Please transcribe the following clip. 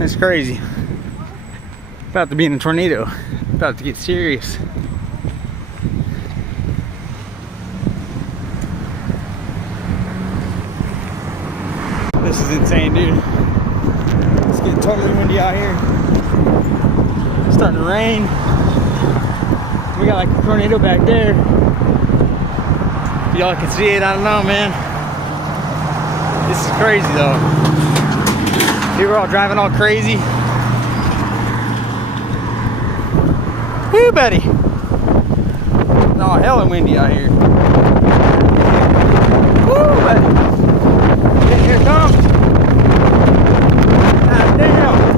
That's crazy. About to be in a tornado. About to get serious. This is insane, dude. It's getting totally windy out here. It's starting to rain. We got like a tornado back there. If y'all can see it, I don't know, man. This is crazy though. We were all driving all crazy. Woo, buddy. It's all hella windy out here. Woo, buddy. Here it comes. God damn.